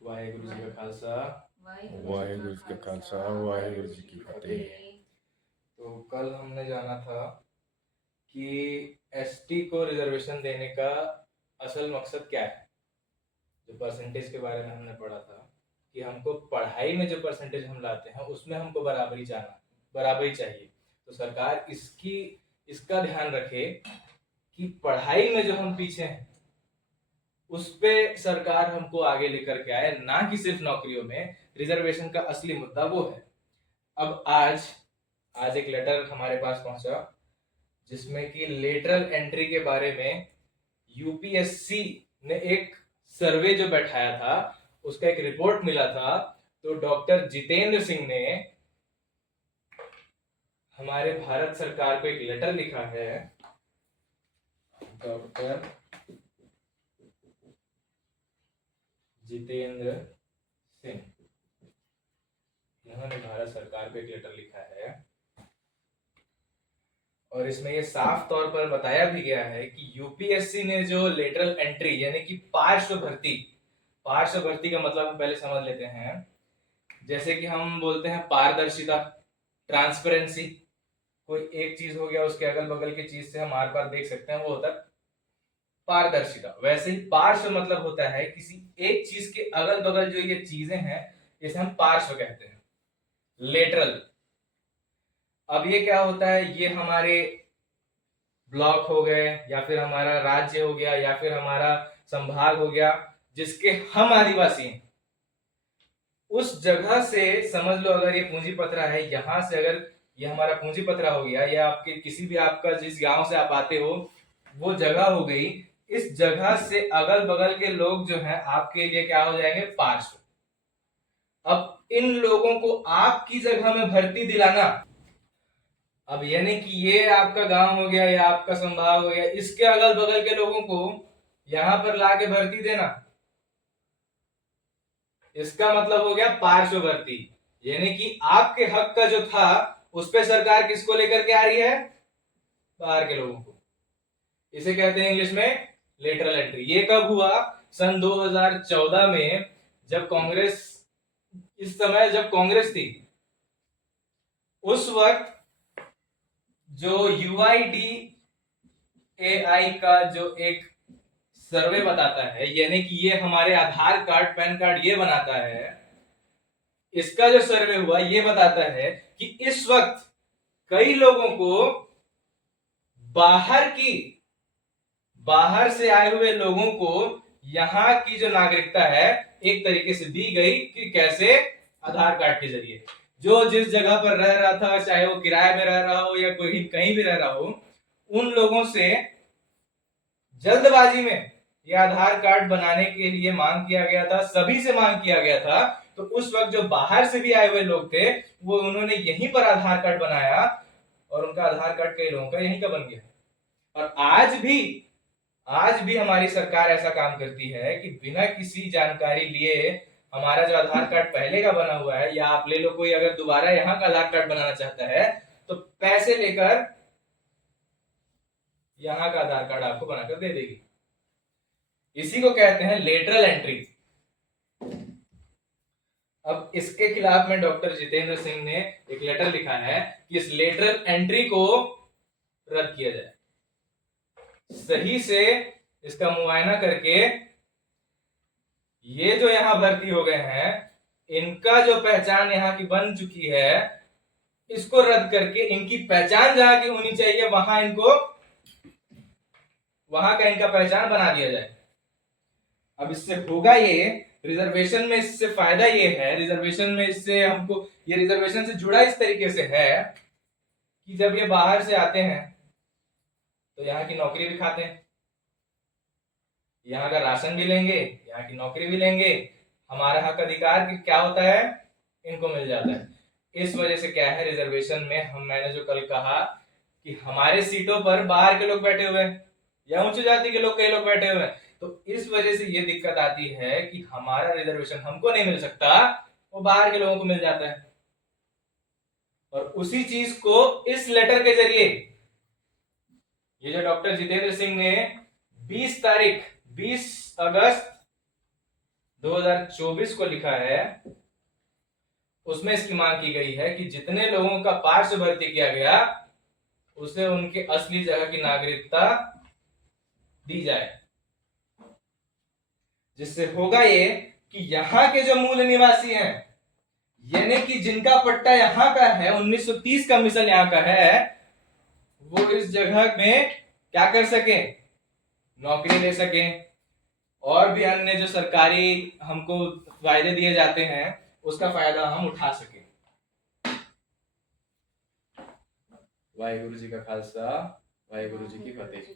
वाहेगुरु जी का खालसा वाहेगुरु जी का खालसा वाहेगुरु जी की फतेह। तो कल हमने जाना था कि एसटी को रिजर्वेशन देने का असल मकसद क्या है। जो परसेंटेज के बारे में हमने पढ़ा था कि हमको पढ़ाई में जो परसेंटेज हम लाते हैं उसमें हमको बराबरी चाहिए। तो सरकार इसका ध्यान रखे कि पढ़ाई में जो हम पीछे हैं उस पे सरकार हमको आगे लेकर के आए, ना कि सिर्फ नौकरियों में। रिजर्वेशन का असली मुद्दा वो है। अब आज एक लेटर हमारे पास पहुंचा जिसमें कि लेटरल एंट्री के बारे में यूपीएससी ने एक सर्वे जो बैठाया था उसका एक रिपोर्ट मिला था। तो डॉक्टर जितेंद्र सिंह ने हमारे भारत सरकार को एक लेटर लिखा है। डॉक्टर जितेंद्र सिंह, इन्होंने भारत सरकार को एक लेटर लिखा है और इसमें ये साफ तौर पर बताया भी गया है कि यूपीएससी ने जो लेटरल एंट्री यानी कि पार्श्व भर्ती का मतलब हम पहले समझ लेते हैं। जैसे कि हम बोलते हैं पारदर्शिता, ट्रांसपेरेंसी। कोई एक चीज हो गया, उसके अगल बगल की चीज से हम आर पार देख सकते हैं, वो होता है पारदर्शिता। वैसे ही पार्श्व मतलब होता है किसी एक चीज के अगल बगल जो ये चीजें हैं इसे हम पार्श्व कहते हैं, लेटरल। अब ये क्या होता है, ये हमारे ब्लॉक हो गए या फिर हमारा राज्य हो गया या फिर हमारा संभाग हो गया जिसके हम आदिवासी हैं, उस जगह से समझ लो अगर ये पूंजी पत्रा है, यहां से अगर ये हमारा पूंजी पत्रा हो गया या आपके किसी भी आपका जिस गांव से आप आते हो वो जगह हो गई, इस जगह से अगल बगल के लोग जो हैं आपके लिए क्या हो जाएंगे, पार्श्व। अब इन लोगों को आपकी जगह में भर्ती दिलाना, अब यानी कि ये आपका गांव हो गया या आपका संभाग हो गया, इसके अगल बगल के लोगों को यहां पर लाके भर्ती देना, इसका मतलब हो गया पार्श्व भर्ती। यानी कि आपके हक का जो था उस पे सरकार किसको लेकर के आ रही है, बाहर के लोगों को। इसे कहते हैं इंग्लिश में लेटरल एंट्री। ये कब हुआ, सन 2014 में, जब कांग्रेस, इस समय जब कांग्रेस थी उस वक्त जो यूआईडीएआई का जो एक सर्वे बताता है, यानी कि ये हमारे आधार कार्ड पैन कार्ड ये बनाता है, इसका जो सर्वे हुआ ये बताता है कि इस वक्त कई लोगों को बाहर से आए हुए लोगों को यहाँ की जो नागरिकता है एक तरीके से दी गई कि कैसे, आधार कार्ड के जरिए। जो जिस जगह पर रह रहा था, चाहे वो किराए में रह रहा हो या कोई कहीं भी रह रहा हो, उन लोगों से जल्दबाजी में ये आधार कार्ड बनाने के लिए मांग किया गया था, सभी से मांग किया गया था। तो उस वक्त जो बाहर से भी आए हुए लोग थे वो उन्होंने यहीं पर आधार कार्ड बनाया और उनका आधार कार्ड कई लोगों का यहीं का बन गया। और आज भी हमारी सरकार ऐसा काम करती है कि बिना किसी जानकारी लिए हमारा जो आधार कार्ड पहले का बना हुआ है, या आप ले लो कोई अगर दोबारा यहाँ का आधार कार्ड बनाना चाहता है तो पैसे लेकर यहाँ का आधार कार्ड आपको बनाकर दे देगी। इसी को कहते हैं लेटरल एंट्री। अब इसके खिलाफ में डॉक्टर जितेंद्र सिंह ने एक लेटर लिखा है कि इस लेटरल एंट्री को रद्द किया जाए, सही से इसका मुआयना करके ये जो यहां भर्ती हो गए हैं इनका जो पहचान यहाँ की बन चुकी है इसको रद्द करके इनकी पहचान जहां की होनी चाहिए वहां इनको, वहां का इनका पहचान बना दिया जाए। अब इससे होगा ये, रिजर्वेशन में इससे फायदा ये है, रिजर्वेशन में इससे हमको, ये रिजर्वेशन से जुड़ा इस तरीके से है कि जब ये बाहर से आते हैं तो यहाँ की नौकरी भी खाते हैं, यहाँ का राशन भी लेंगे, यहाँ की नौकरी भी लेंगे, हमारा हक अधिकार क्या होता है, इनको मिल जाता है। इस वजह से क्या है, रिजर्वेशन में मैंने जो कल कहा कि हमारे सीटों पर बाहर के लोग बैठे हुए हैं या उच्च जाति के लोग, कई लोग बैठे हुए हैं, तो इस वजह से ये दिक्कत आती है कि हमारा रिजर्वेशन हमको नहीं मिल सकता, वो बाहर के लोगों को मिल जाता है। और उसी चीज को इस लेटर के जरिए ये जो डॉक्टर जितेंद्र सिंह ने 20 अगस्त 2024 को लिखा है, उसमें इसकी मांग की गई है कि जितने लोगों का पार्श्व भर्ती किया गया उसे उनके असली जगह की नागरिकता दी जाए, जिससे होगा ये कि यहाँ के जो मूल निवासी हैं, यानी कि जिनका पट्टा यहाँ का है, 1930 का मिशन यहाँ का है, वो इस जगह में क्या कर सके, नौकरी ले सके, और भी अन्य जो सरकारी हमको फायदे दिए जाते हैं उसका फायदा हम उठा सके। वाहिगुरु जी का खालसा, वाहिगुरु जी की फतेह।